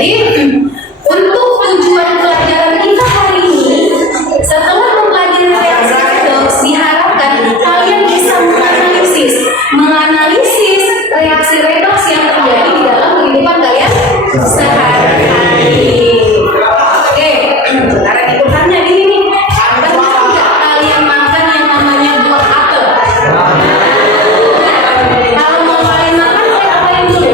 Jadi untuk tujuan pelajaran kita hari ini, setelah mempelajari reaksi redoks, diharapkan kalian bisa menganalisis reaksi redoks yang terjadi di dalam kehidupan kalian sehari-hari. Oke, sekarang ikutannya gini nih. Pernah nggak kalian makan yang namanya buah apel? Kalau mau kalian makan, kalian apain dulu?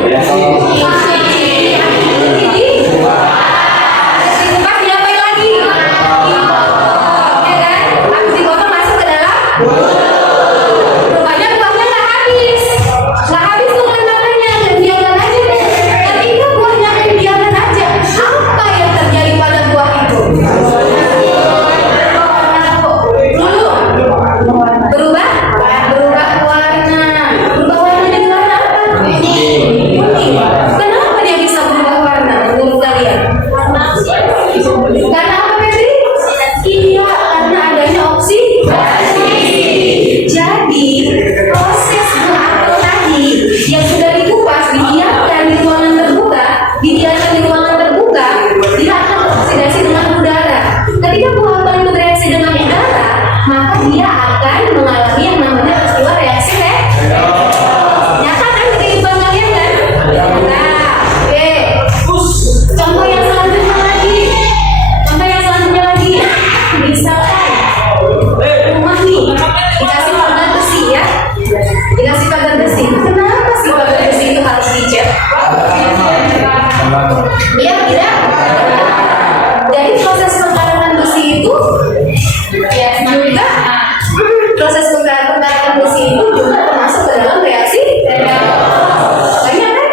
Karena apa, Febri? Iya, karena adanya oksidasi. Jadi proses buah apel tadi yang sudah dikupas didiamkan di ruangan terbuka, dia akan teroksidasi dengan udara. Ketika buah apel itu bereaksi dengan udara, maka dia akan mengalami yang namanya peristiwa reaksi redoks. Nyata kan di kehidupan kalian kan? Nah, oke. Contoh yang selanjutnya lagi. Misalkan rumah nih dikasih pagar besi ya, dikasih pagar besi. Kenapa sih pagar besi itu harus dicat? Iya tidak? Jadi proses pengkarangan besi itu ya juga proses pengkarangan besi itu juga termasuk ke dalam reaksi redoks. Banyak kan?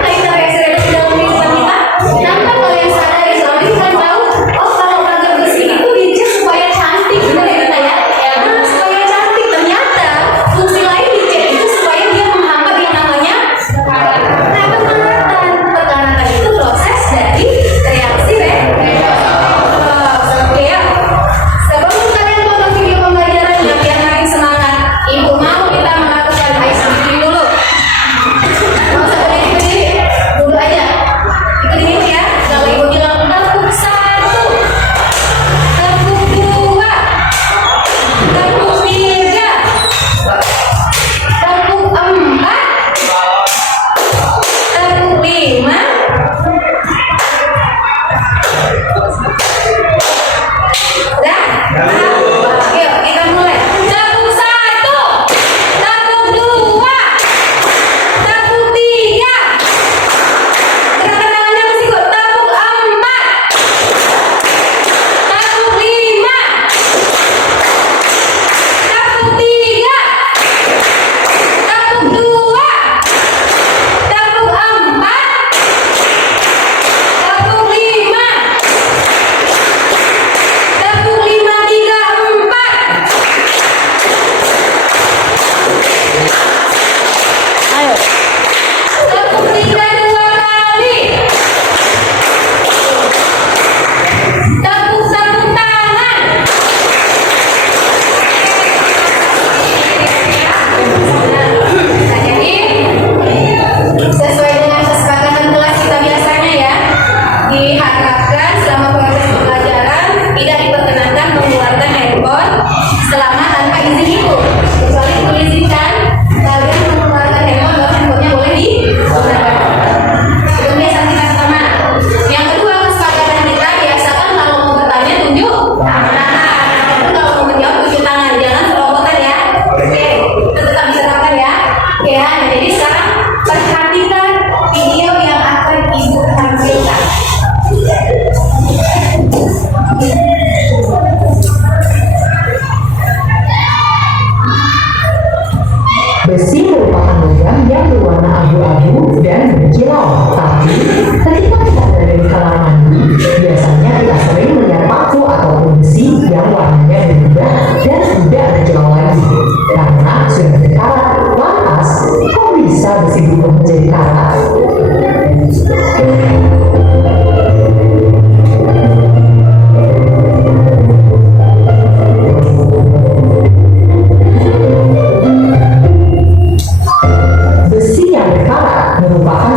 Kaitan reaksi redoks dalam kehidupan kita. Tanpa kalian sadari, soalnya kalian tahu, oh kalau pagar besi itu dicat supaya cantik, benar ya kita ya? Nah, supaya cantik. Ternyata fungsi lain dicat itu supaya dia menghambat yang namanya pekaratan. Pekaratan itu proses dari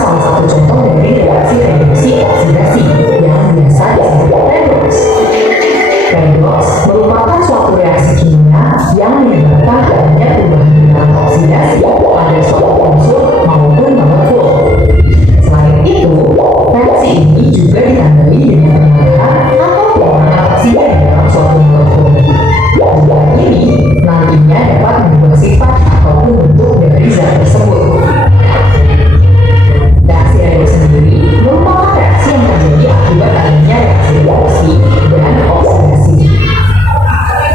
salah satu contoh dari reaksi reduksi oksidasi yang biasa disebut redox. Redox merupakan suatu reaksi kimia yang menyebabkan adanya perubahan dalam oksidasi pada suatu unsur maupun molekul. Selain itu, reaksi ini juga ditandai dengan penambahan atau pengurangan oksigen dalam suatu molekul. Perubahan ini nantinya dapat mengubah sifat ataupun bentuk dari zat tersebut. Reaksi redoks sendiri merupakan reaksi yang terjadi akibat adanya reaksi dan oksidasi.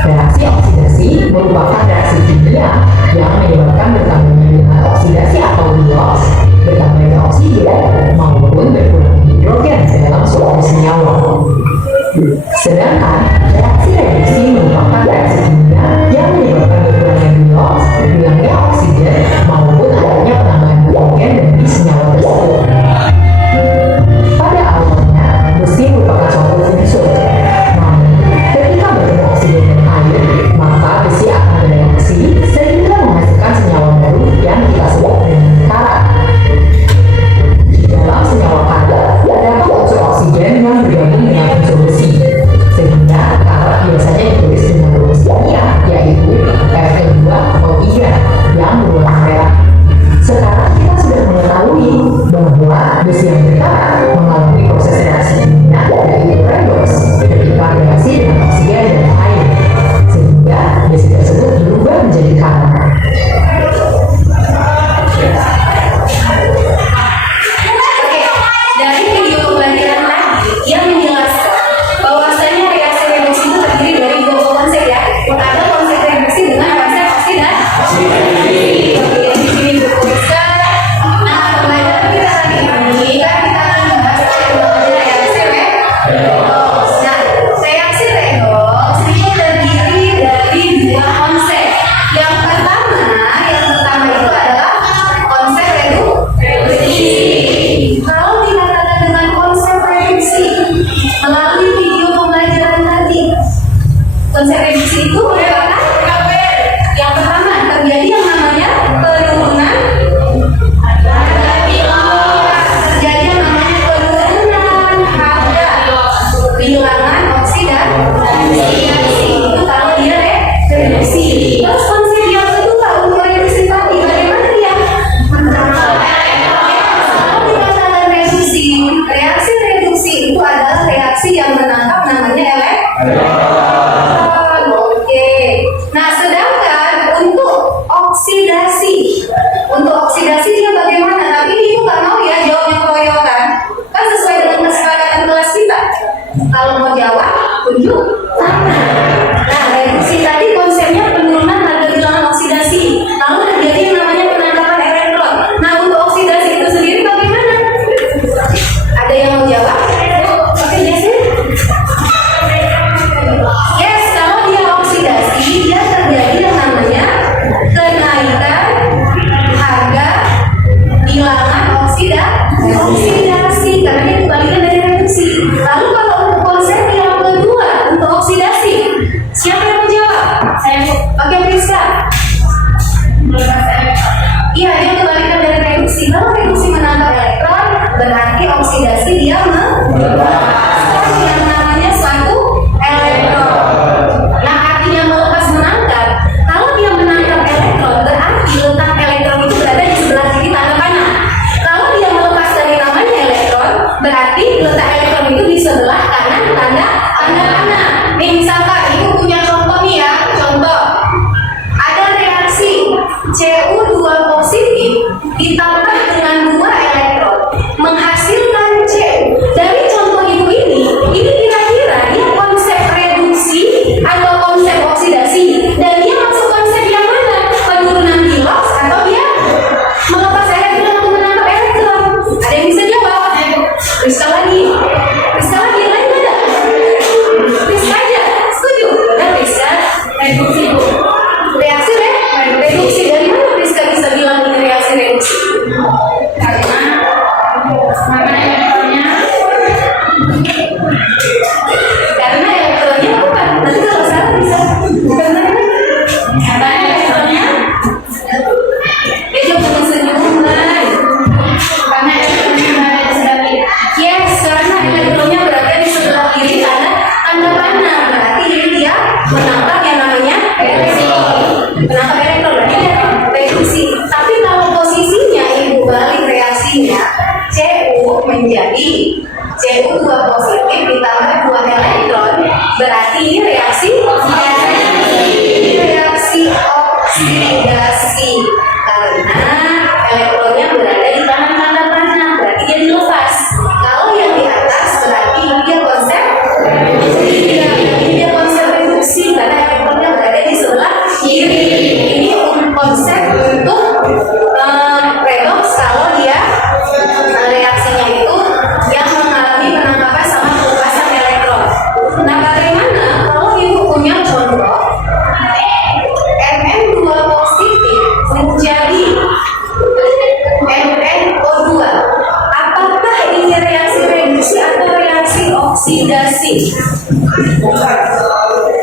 Reaksi oksidasi merupakan reaksi kimia yang menyebabkan bertambahnya nilai oksidasi atau redoks, bertambahnya oksigen maupun berkurangnya hidrogen dalam suatu senyawa. Sedangkan reaksi reduksi merupakan reaksi kimia yang menyebabkan berkurangnya redoks, berkurangnya oksigen maupun adanya penambahan hidrogen dari senyawa tersebut. Pada awalnya, besi merupakan suatu unsur. Namun, ketika bertemu oksigen dan air, maka besi akan bereaksi sehingga menghasilkan senyawa baru yang kita sebut dengan karat. Dalam senyawa karat, terdapat unsur oksigen yang bergabung dengan unsur besi, sehingga karat biasanya ditulis dengan rumus kimia, yaitu Fe2O3 yang berwarna merah. Sekarang kita sudah mengetahui bahwa besi yang berkarat mengalami proses reaksi kimia yaitu redoks ketika reaksi dengan oksigen dan air, sehingga besi tersebut berubah menjadi karat. Dari video pembelajaran tadi yang menjelaskan bahwasanya reaksi reduksi itu terdiri dari dua konsep ya. Ada konsep reduksi dengan konsep oksidasi. Oke, di sini bukukan. Nah, pembelajaran kita kali ini kan kita akan membahas tentang reaksi redoks. Nah, reaksi redoks ini terdiri dari dua konsep. Yang pertama itu adalah konsep reduksi. Kalau dikatakan dengan konsep reduksi melalui video pembelajaran tadi, konsep reduksi itu merupakan yang pertama terjadi yang namanya penurunan harga, kehilangan oksidasi. Itu kalau dia reduksi. Terus konsep yang kedua untuk reduksi tadi bagaimana dia? Reaksi reduksi itu adalah reaksi yang menangkap namanya elektron. Oke. Nah, sedangkan untuk oksidasi dia bagaimana? Tapi ibu nggak mau ya jawabnya keroyokan. Kan sesuai dengan kesepakatan kelas kita. Kalau mau jawab, tunjuk tangan. Nah, reduksi tadi konsepnya penurunan harga kehilangan oksidasi. Lalu terjadi yang namanya penangkapan elektron. Nah, untuk oksidasi itu sendiri bagaimana? Ada yang mau jawab? Oke, Jessie. Yes, kalau dia oksidasi, dia terjadi yang namanya kenaikan harga bilangan oksidasi karena dia kebalikan dari reduksi. Lalu kalau untuk konsep yang kedua untuk oksidasi, siapa yang menjawab? Saya. Oke, Priska. Iya, dia kebalikan dari reduksi. Kalau reduksi menambah elektron, berarti oksidasi dia melepaskan yang namanya suatu elektron. Nah, artinya melepas menangkap. Kalau dia menangkap elektron, berarti letak elektron itu berada di sebelah kiri tanda panah. Kalau dia melepas dari namanya elektron, berarti letak elektron itu di sebelah kanan tanda panah. Nih, misalkan ibu punya contoh nih ya, contoh. Ada reaksi Cu2 positif ditambah dengan 2 elektron menghasilkan Cu. Dari contoh ibu menjadi Cu2 positif ditambah 2 elektron, berarti ini reaksi oksidasi karena elektronnya berada di tangan tanda panah, berarti dia dilepas. Kalau yang di atas berarti dia konsep reduksi karena elektronnya berada di sebelah kiri. Ini konsep untuk redox kalau dia reaksinya itu yang mengalami penangkapan sama pelepasan elektron. Nah, bagaimana kalau ibu punya contoh Mn2 positif menjadi MnO2? Apakah ini reaksi reduksi atau reaksi oksidasi?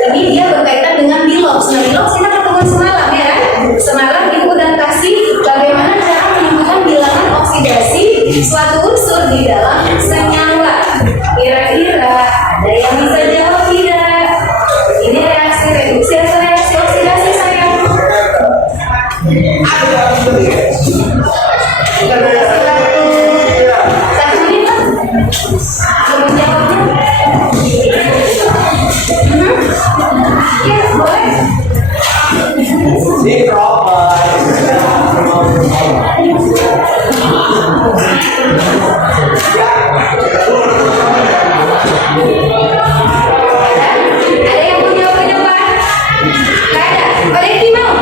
Ini dia berkaitan dengan bilox. Nah, bilox kita ketemu semalam ya. Semalam ibu udah kasih bagaimana cara menentukan bilangan oksidasi suatu unsur di dalam senyawa. Kira-kira ada yang bisa jawab tidak? Ini reaksi reduksi atau reaksi oksidasi sayang? Satu menit lah. Belum jawabnya? Ya, boleh. Ada yang mau jawab-jawab? Nggak ada? Oh, Deki mau?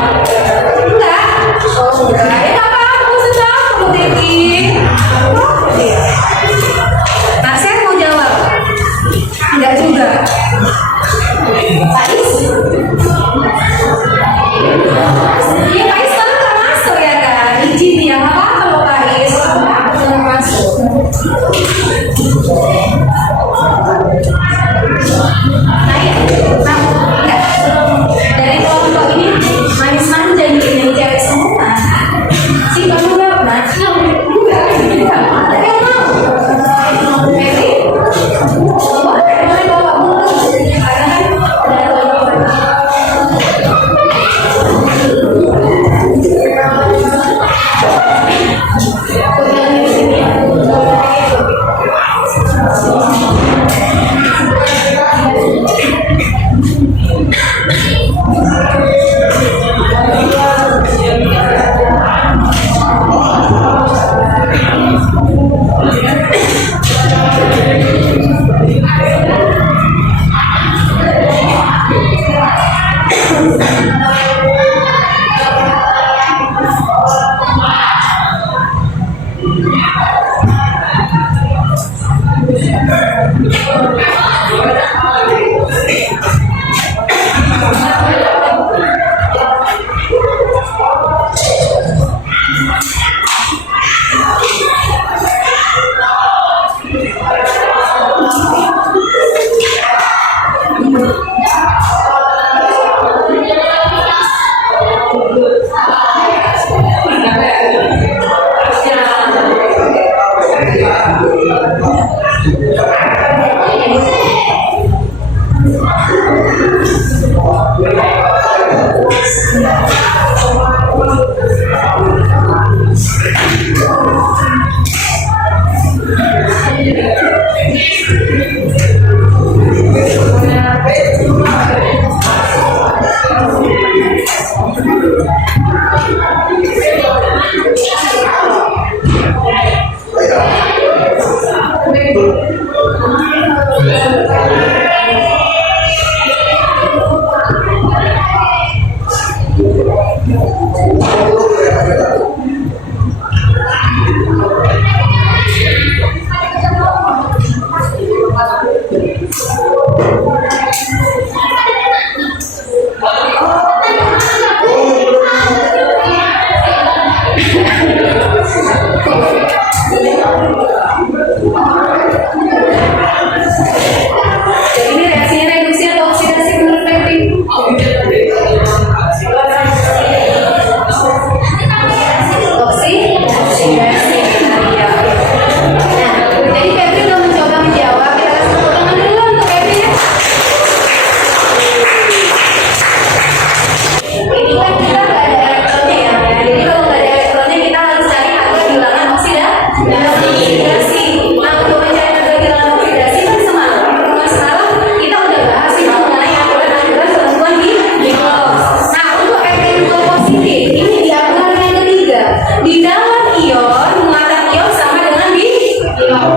Enggak? Oh, enggak. Ya, nggak apa-apa. Nggak usah takut, Deki. Marcel mau jawab? Enggak juga. Pais? Iya, Pais kan termasuk ya kan? Izin ya, nggak apa-apa loh Pais. Termasuk. Nah, ya. Nah, enggak. Dari kelompok ini manis manja nih, yang cewek semua. Si kamu jawab, nah? Enggak. Ada yang mau? Mary? Boleh bawa buku. Karena kan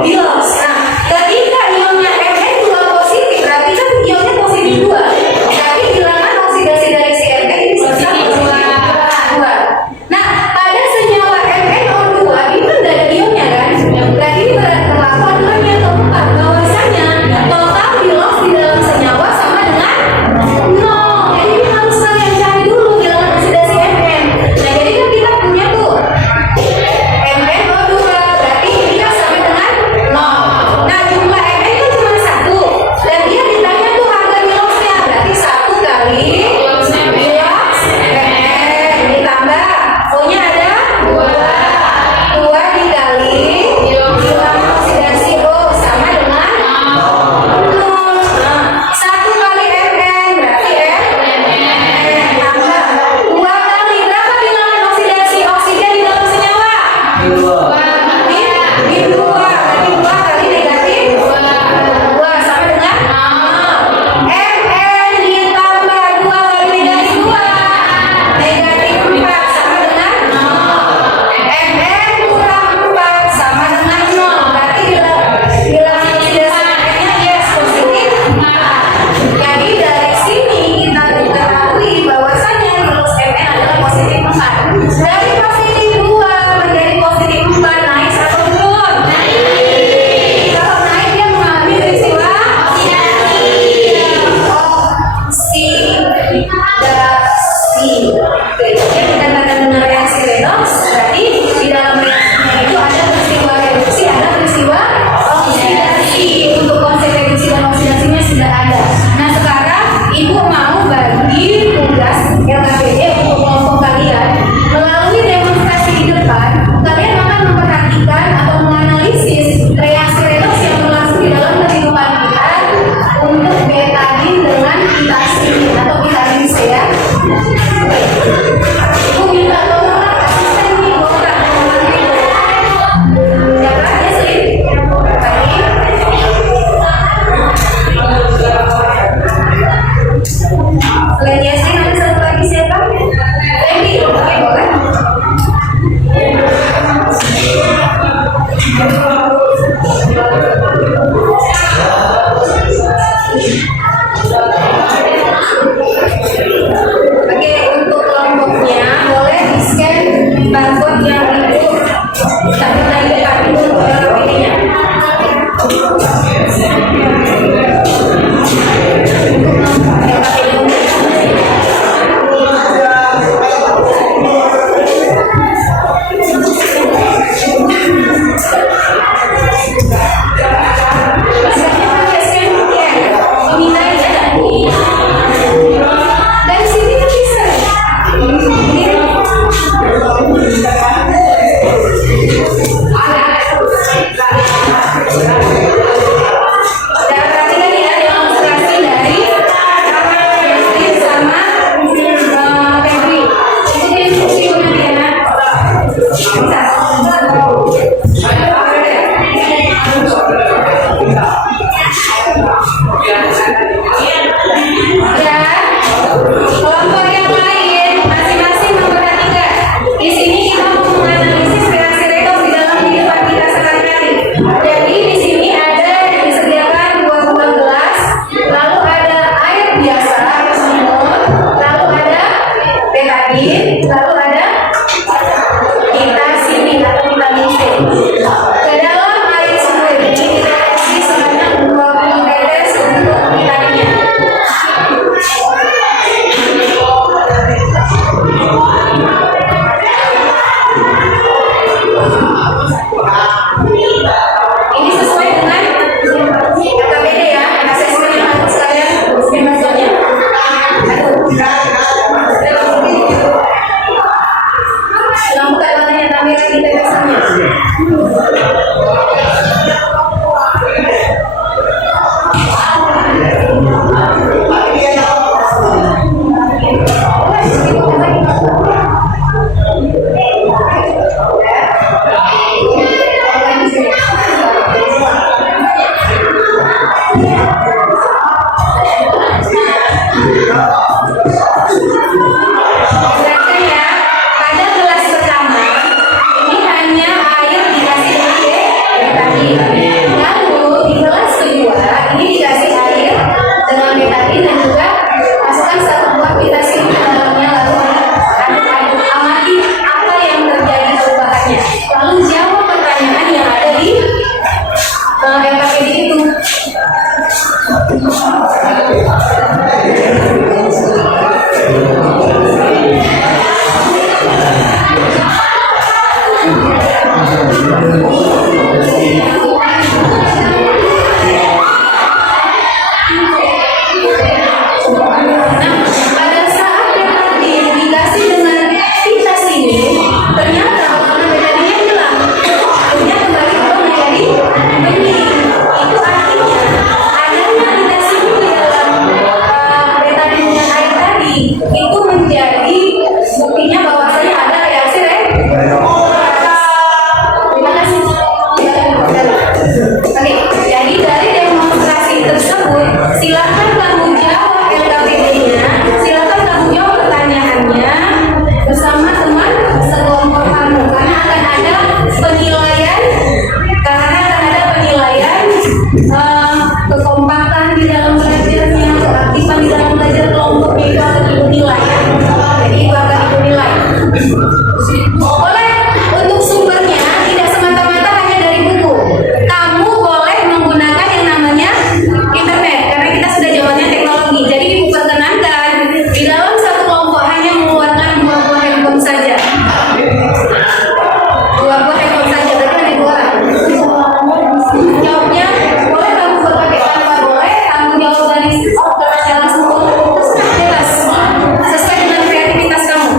Bios. Nah, ketika ionnya Mn dua positif, berarti kan ionnya positif dua. Jadi bilangan oksidasi dari si Mn ini positif dua. Nah, pada senyawa MnO2 ini kan ada ionnya kan? Berarti ini berlaku ionnya keempat. Bahwasanya total bios di dalam senyawa sama dengan 0. Jadi ini harus kalian cari dulu bilangan oksidasi Mn. Nah, jadi kan kita punya tuh MnO2 berarti ini kan sama dengan 0. Nah, jumlah Mn kan cuma 1 dan dia ditanya tuh harga bilosnya berarti 1 kali bilos Mn ditambah O-nya ada 2 dikali bilangan oksidasi O sama dengan 0. Nah, 1 kali Mn berarti Mn tambah 2 kali berapa bilangan oksidasi oksigen di dalam senyawa? Min 2 berarti 2 kali negatif 2 sama dengan 0. Mn ditambah 2 kali negatif 2 negatif 4 sama dengan 0. Mn kurang 4 sama dengan 0 berarti bilangan oksidasi Mn-nya yes positif 4. Jadi dari sini kita ketahui bahwasanya bilos Mn adalah positif 4. Dari positif 2 menjadi positif 4 naik atau turun? Naik. Kalau naik dia mengalami peristiwa oksidasi. Oke, jadi dikatakan dengan reaksi redox berarti di dalam reaksinya itu ada peristiwa reduksi, ada peristiwa oksidasi. Untuk konsep reduksi dan oksidasinya sudah ada. Nah, sekarang ibu mau bagi tugas LKPD untuk kelompok kalian melalui demonstrasi di depan. Kalian akan memperhatikan atau menganalisis reaksi redoks yang berlangsung di dalam kehidupan kita untuk betadin dengan pitazin atau pitazin C ya. Ibu minta tolong asisten nih dokter. Siapa? Jesslyn? Selain Jesslyn ada satu lagi siapa? Randy. Oke, boleh. Oke, untuk kelompoknya boleh di-scan barcode yang ibu tapi tadi pakai untuk LKPD-nya. Dari sini kan bisa. Dan perhatikan ya demonstrasi dari Jesslyn sama Febri. Ikuti instruksi nanti ya. Bisa. Dan kelompok yang lain masing-masing memperhatikan. Di sini kita mau menganalisis reaksi redoks di dalam kehidupan kita sehari-hari. Jadi di sini kekompakan di dalam belajarnya, keaktifan di dalam belajar kelompoknya itu akan ibu nilai. Jadi itu akan ibu nilai. Boleh untuk sumbernya tidak semata-mata hanya dari buku. Kamu boleh menggunakan yang namanya internet karena kita sudah zamannya teknologi. Jadi diperkenankan di dalam satu kelompok hanya mengeluarkan 2 buah handphone saja. 2 buah handphone saja, berarti ada 2 orang. Jawabnya boleh kamu berpakai tanpa boleh, kamu jawab dari langsung jelas sesuai dengan kreativitas kamu.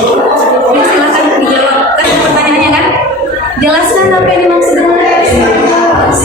Yuk silakan dijawab kan pertanyaannya kan. Jelaskan apa yang dimaksud dengan kreativitas.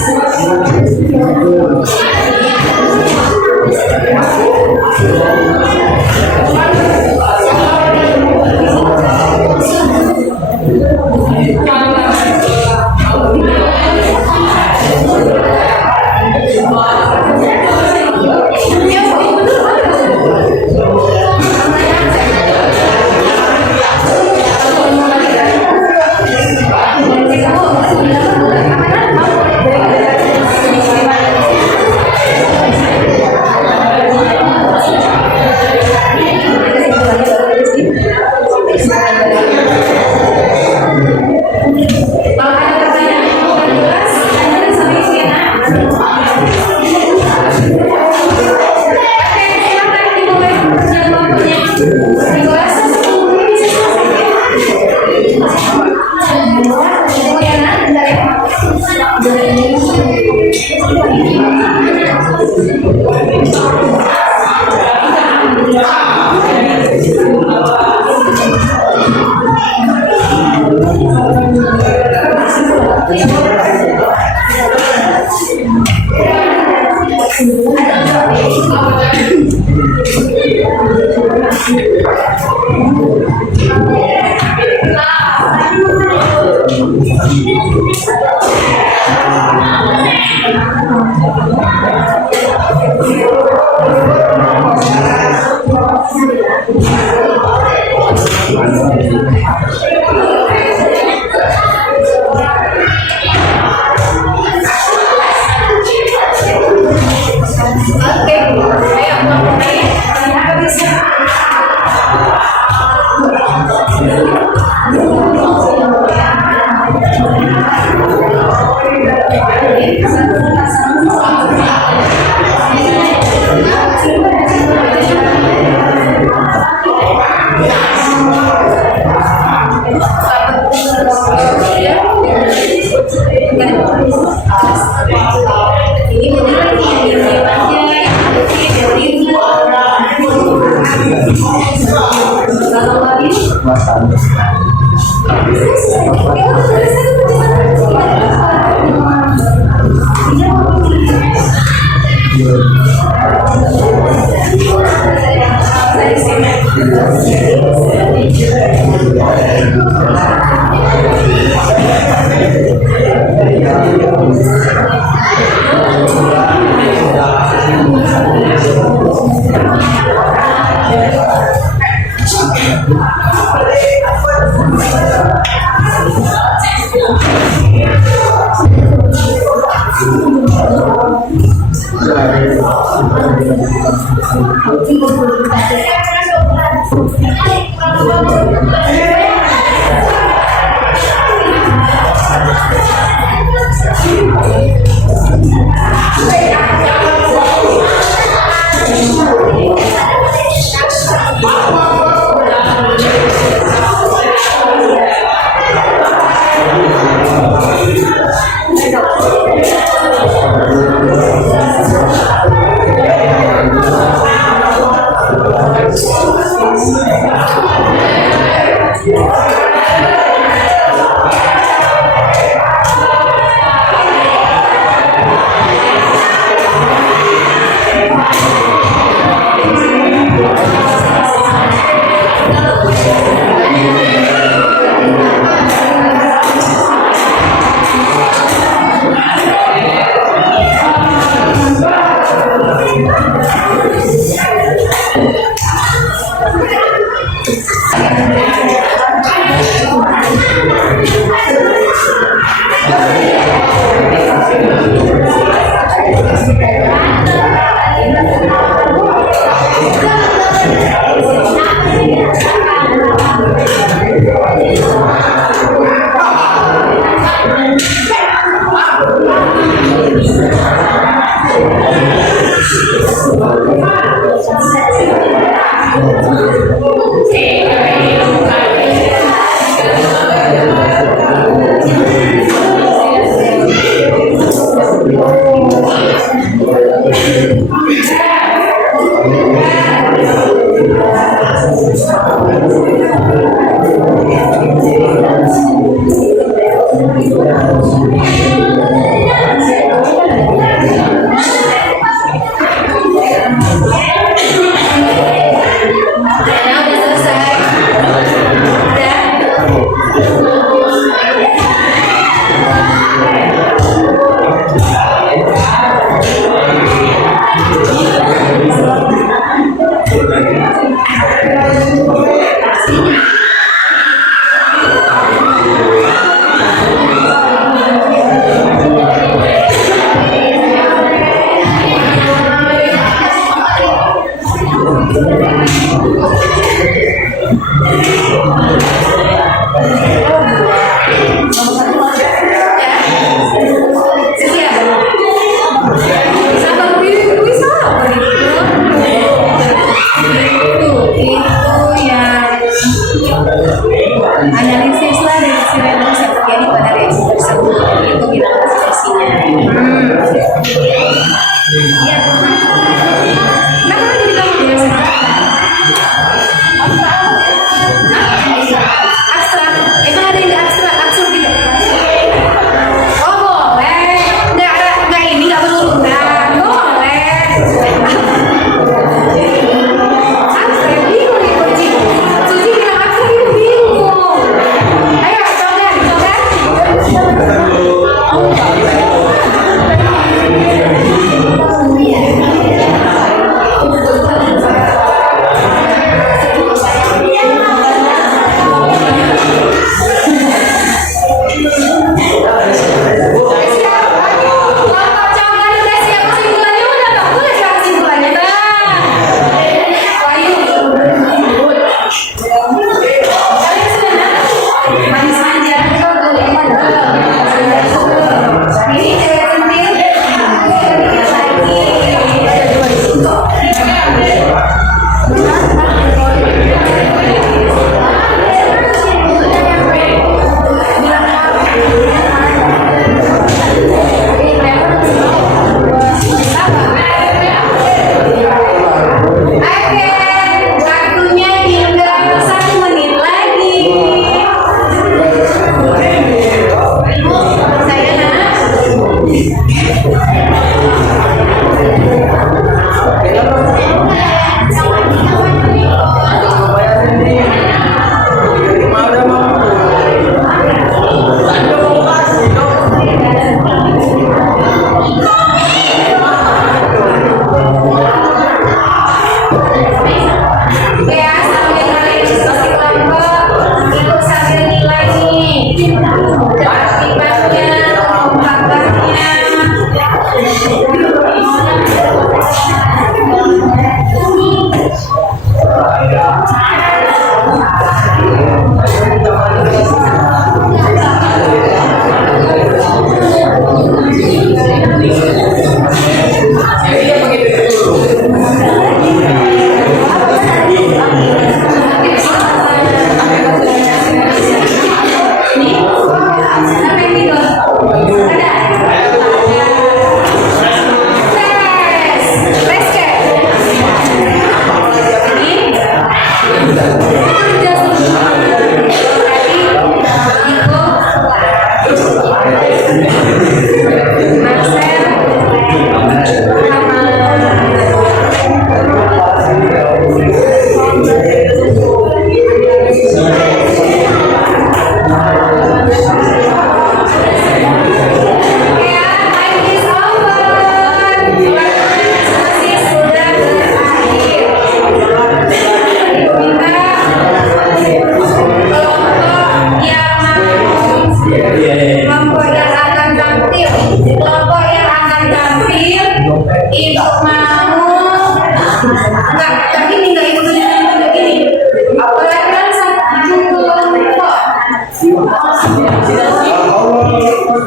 Kalau ada pertanyaan yang kurang jelas, tanya sama Isyana. Oke, silakan dimulai pertanyaan waktunya. Dibahas sebelum bisa selesai. Isyana, bentar ya. Oke, ayo mulai. Habis. Ini benar nih, kalau lagi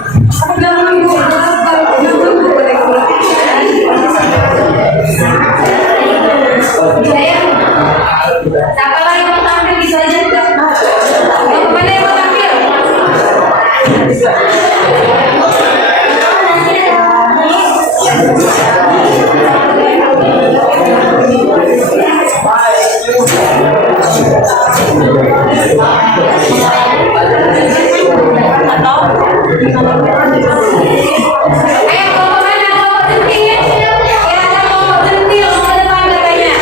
Siapa lagi mau tampil bisa aja enggak? Yang mana yang mau tampil? Ayo mau kemana? Mau berhenti ya? Silakan mau berhenti mau ke depan katanya.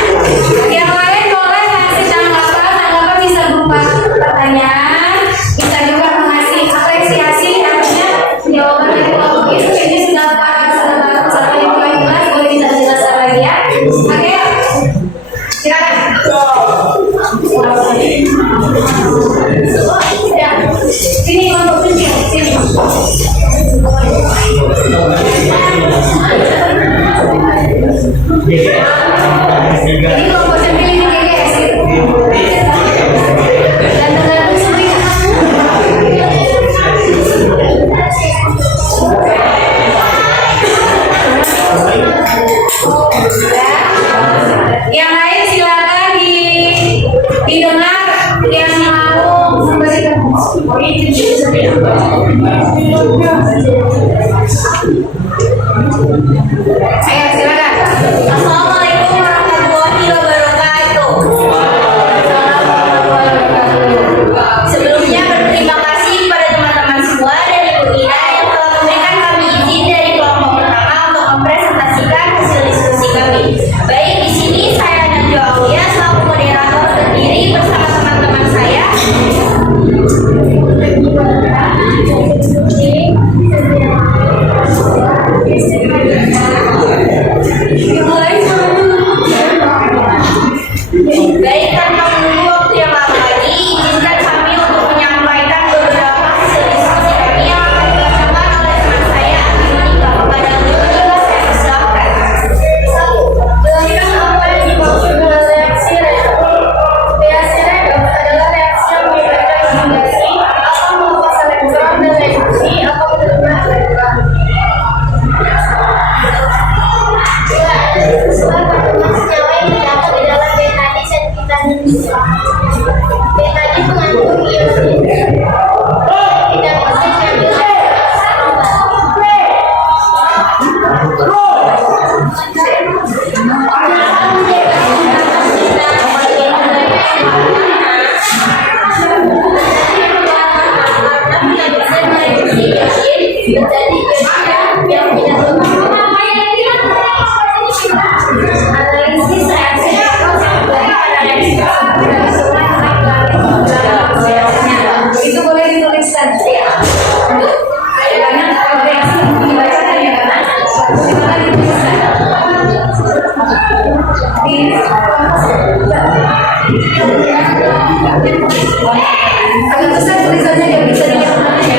Yang lain boleh ngasih tanggapan bisa berupa pertanyaan, bisa juga mengasih apresiasi artinya jawaban dari kelompok itu ini sudah sampai yang paling jelas, boleh kita jelaskan lagi ya. Oke, silakan. Ya, sini kelompok kecil, sini. Ini kelompok centil ini GGS gitu. Dan dengan semua yang lain silakan didengar yang mau memberikan ayo silakan. Assalamualaikum warahmatullahi wabarakatuh. Sebelumnya berterima kasih kepada teman-teman semua dan Ibu Ina yang telah memberikan kami izin dari kelompok pertama untuk mempresentasikan hasil diskusi kami. Baik, di sini saya Najwa Aulia selaku moderator berdiri bersama teman-teman saya. Baik, tanpa menunggu waktu yang lama lagi, izinkan kami untuk menyampaikan beberapa hasil diskusi kami yang akan dibacakan oleh teman saya Monika. Kepada Monika saya persilahkan. 1. Jelaskan apa yang dimaksud dengan reaksi random. Reaksi random adalah reaksi yang melibatkan simulasi atau merupakan selektor dan reduksi atau benar-benar selektor. Betadi mengandung ion tidak analisis reaksi itu boleh dituliskan ya. Karena kalau reaksi dibacakan ya kan, boleh dituliskan. Agak besar tulisannya nggak bisa dilihat ya.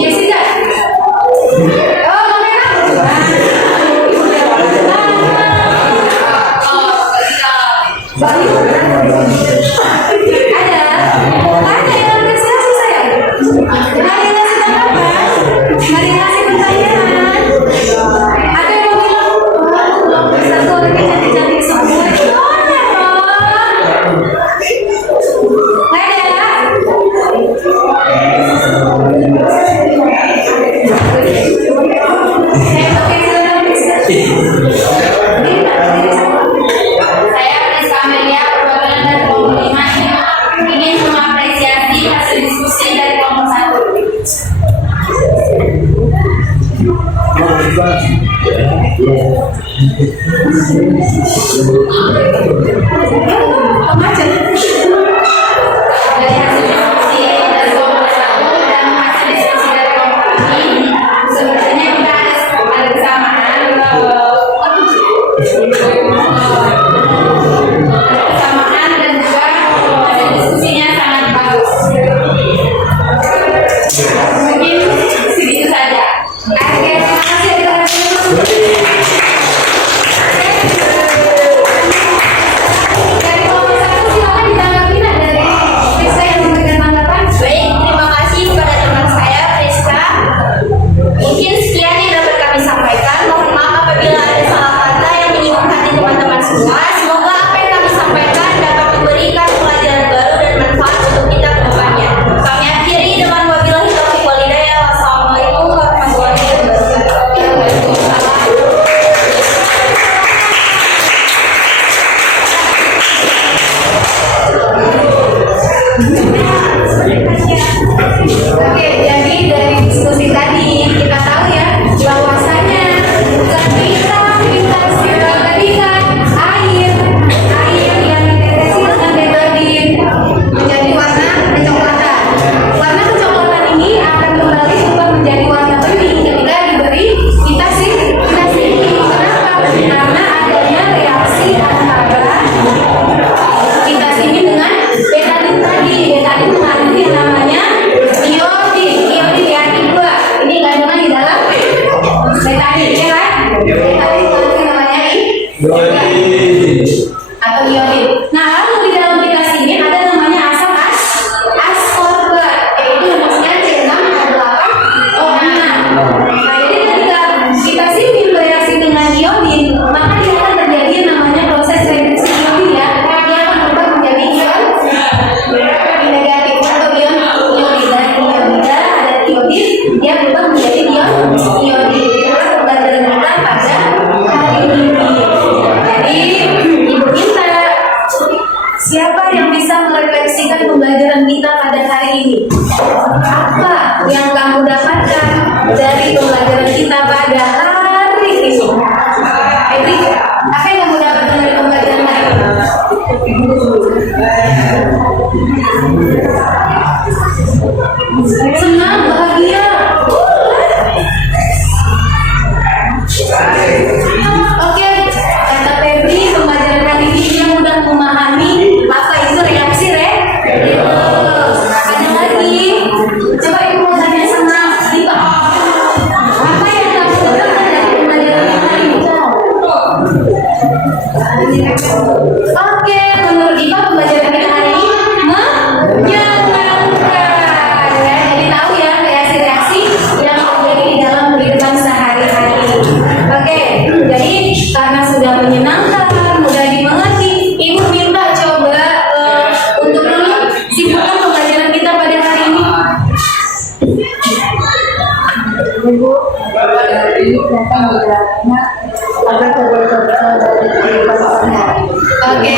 Jessica. Oh, ada yang apresiasi saya. Mari ngasih tanggapan, mari ngasih pertanyaan. Ada yang mau bilang, oh, satu orangnya cantik-cantik semua. Nggak ada. Saya Priska Amelia, perwakilan dari kelompok 5 ingin mengapresiasi hasil diskusi dari kelompok 1. Dari hasil diskusi dari kelompok 1 dan hasil diskusi dari kelompok kami, sebenarnya kita ada kesamaan dan juga hasil diskusinya sangat bagus. Mungkin segitu saja. Oke, terima kasih atas dari kelompok satu silakan ditanggapi dari Priska yang memberikan tanggapan. Baik, terima kasih kepada teman saya Priska. Mungkin sekian yang dapat kami sampaikan. Mohon maaf apabila ada salah kata yang menyinggung hati teman-teman semua. Semoga apa yang kami sampaikan dapat memberikan pelajaran baru dan manfaat untuk kita ke depannya. Kami akhiri dengan wabillahi taufiq wal hidayah. Wassalamualaikum warahmatullahi wabarakatuh. Oke, jadi dari diskusi tadi kita tahu ya bahwasanya bukan kita tadikan air yang ditetesin dengan betadin menjadi warna kecoklatan. Warna kecoklatan ini akan kembali berubah menjadi warna bening ketika diberi kita ini. Kenapa? Karena adanya reaksi antara kita ini dengan betadin tadi. Betadin mengandung yang namanya iodin ya kedua. Ini kandungan di dalam betadin ya kan? Betadin mengandung yang namanya atau iodin. Nah, lalu di dalam kita sini ada namanya asam ascorbat, yaitu rumusnya C6H8O6. Nah, jadi ketika kita sini bereaksi dengan iodin, maka dia akan terjadi yang namanya proses reduksi iodin ya. Dia akan berubah menjadi ion negatif atau ion iodin. Dari iodida ada iodin, dia berubah menjadi ion iodin. Itu pembelajaran kita pada hari ini. Jadi Ibu Inta, siapa yang bisa merefleksikan pembelajaran kita pada hari ini? Apa yang kamu dapatkan dari pembelajaran kita pada hari ini? Jadi, apa yang kamu dapatkan dari pembelajaran hari ini? Senang, bahagia. Oke, kata Febri, pembelajaran kali ini dia mudah memahami apa itu reaksi ada lagi. Coba ibu mau tanya sama Dika. Apa yang kamu dapatkan dari pembelajaran kali ini? Oke, menurut Dika pembelajaran kita hari ini menyenangkan. Ya, jadi tahu ya reaksi-reaksi yang terjadi di dalam kehidupan sehari-hari. Oke, jadi karena sudah menyenangkan, mudah dimengerti, Ibu minta coba untuk dulu simpulkan pembelajaran kita pada hari ini. Ibu, hari ini ternyata belajarnya ada kebetulan dari kehidupan sehari-hari. Oke,